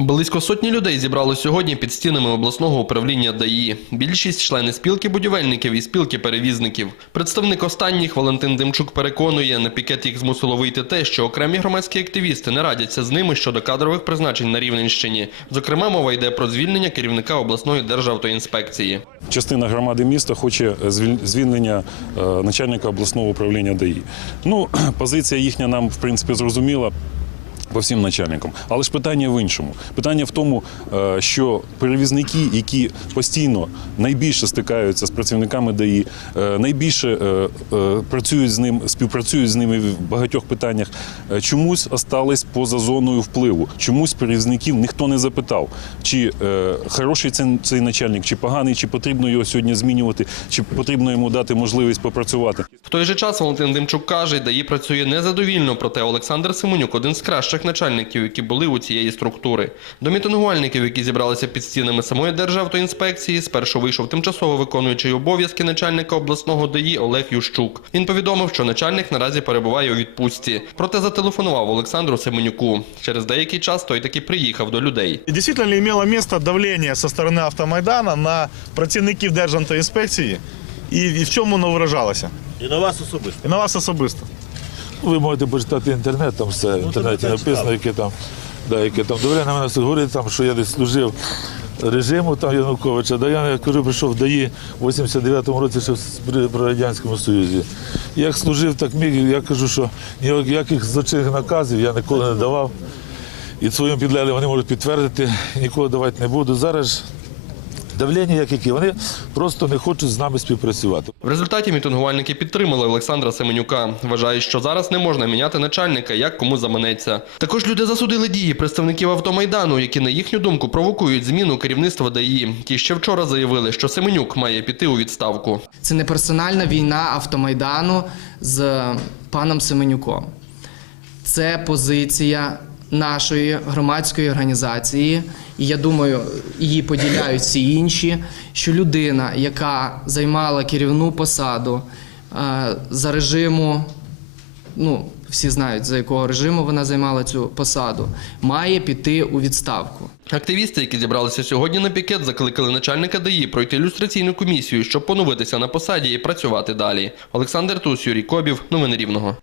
Близько сотні людей зібрало сьогодні під стінами обласного управління ДАІ. Більшість члени спілки будівельників і спілки перевізників. Представник останніх Валентин Демчук переконує, на пікет їх змусило вийти те, що окремі громадські активісти не радяться з ними щодо кадрових призначень на Рівненщині. Зокрема, мова йде про звільнення керівника обласної державтоінспекції. Частина громади міста хоче звіль- звільнення е, начальника обласного управління ДАІ. Ну, позиція їхня нам, в принципі, зрозуміла. По всім начальникам, але ж питання в іншому. Питання в тому, е, що перевізники, які постійно найбільше стикаються з працівниками ДАІ, е, найбільше е, працюють з ним, співпрацюють з ними в багатьох питаннях, чомусь остались поза зоною впливу. Чомусь перевізників ніхто не запитав, чи хороший цей, начальник, чи поганий, чи потрібно його сьогодні змінювати, чи потрібно йому дати можливість попрацювати. В той же час Валентин Демчук каже, ДАІ працює незадовільно, проте Олександр Семенюк один з кращих начальників, які були у цієї структури. До мітингувальників, які зібралися під стінами самої Державтоінспекції, спершу вийшов тимчасово виконуючий обов'язки начальника обласного ДАІ Олег Ющук. Він повідомив, що начальник наразі перебуває у відпустці. Проте зателефонував Олександру Семенюку. Через деякий час той таки приїхав до людей. И Действительно ли имело место давление со стороны автомайдана на працівників Держантоінспекції? І, і в чому воно виражалося? І на вас особисто. І на вас особисто. Ви можете почитати інтернет, там все в інтернеті написано, яке там, да, яке там доволі на мене все говорить, там, що я десь служив режиму там Януковича. Да я, я кажу, прийшов в ДАІ в 89-му році ще при, при Радянському Союзі. Як служив, так міг, я кажу, що ніяких злочинних наказів я ніколи не давав. І своїм підлеглим вони можуть підтвердити, ніколи давати не буду. Зараз давлення, як які, вони просто не хочуть з нами співпрацювати. В результаті мітингувальники підтримали Олександра Семенюка. Вважають, що зараз не можна міняти начальника, як кому заманеться. Також люди засудили дії представників автомайдану, які на їхню думку провокують зміну керівництва ДАІ. Ті ще вчора заявили, що Семенюк має піти у відставку. Це не персональна війна автомайдану з паном Семенюком. Це позиція нашої громадської організації, і я думаю, її поділяють всі інші. Що людина, яка займала керівну посаду е, за режиму, ну всі знають за якого режиму вона займала цю посаду, має піти у відставку. Активісти, які зібралися сьогодні на пікет, закликали начальника ДАІ пройти люстраційну комісію, щоб поновитися на посаді і працювати далі. Олександр Тус, Юрій Кобів, новини Рівного.